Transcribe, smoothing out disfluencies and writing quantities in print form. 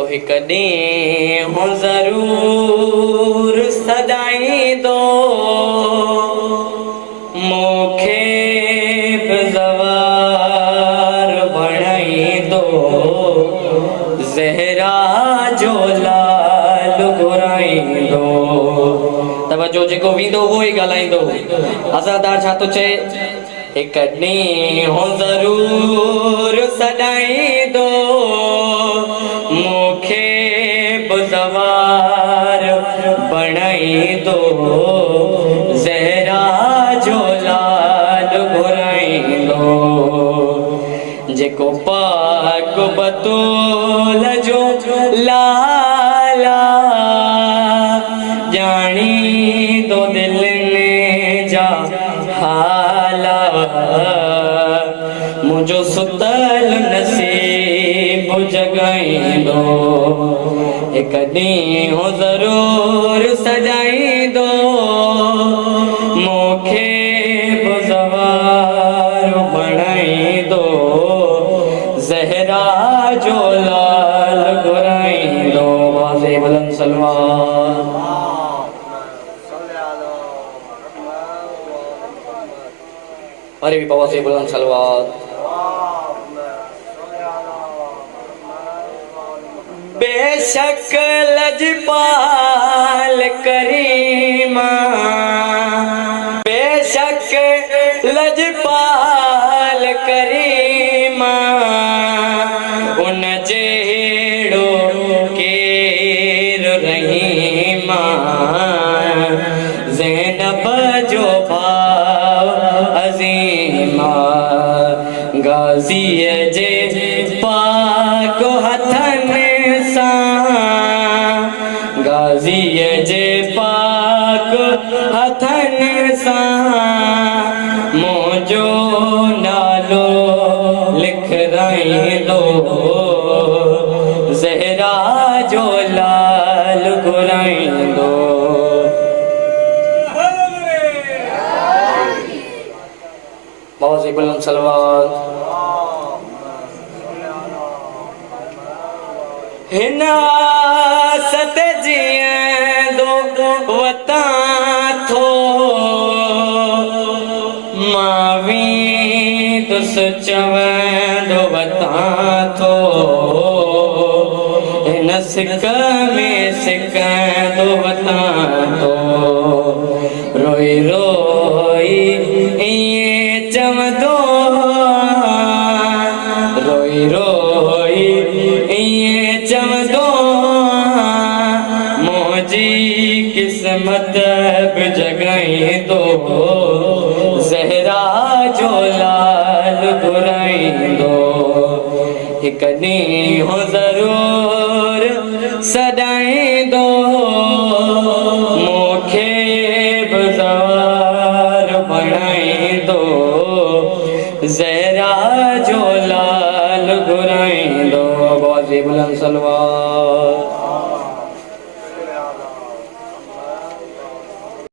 कॾहिं हो ज़रूर सदाई दो मूंखे बि ज़वार बणाई दो ज़हरा जो लाल घुराई दो। तवजो जेको वींदो उहो ई ॻाल्हाईंदो। अज़ादार छा थो चए कॾहिं हो ज़रूर सदाई दो मूंखे बि ज़वार बणाई दो ज़हरा जो लाल घुराई दो जेको पाक बतूल जो लाला जानी दो दिल ने जा हाला मुझो सुतल नसीब जगाई दो कॾहिं हो ज़रूर सजाई दो मूंखे बि ज़वार बणाई दो ज़हरा जो लाल घुराई दो। वाज़े बुलंद सलवात। अरे भी बाबा से बुलंद सलवात। बेशक लजपाल करीमा बेशक लजपाल करीमा उन जेड़ो केर रहीमा ज़ैनब जो भाव अज़ीमा गाज़ीअ जे पाक हथनि गाज़ीअ जे पाक हथनि सां मुंहिंजो नालो लिखराई दो ज़हरा जो लाल घुराई दो। बाबा से बुलंद सलवात। हिना सत जीअंदो वता थो मां वींदुसि चवंदो वता थो हिन सिक में सिकंदो वता थो रोई रोई ईअं चवंदो रोई रोई ईअं चवंदो किस्मत बि जगाई दो ज़हरा जो लाल घुराई दो कॾहिं हो ज़रूर सदाई दो मूंखे बि ज़वार बणाई दो ज़हरा जो लाल घुराई दो। बाज़े बुलंद सलवात।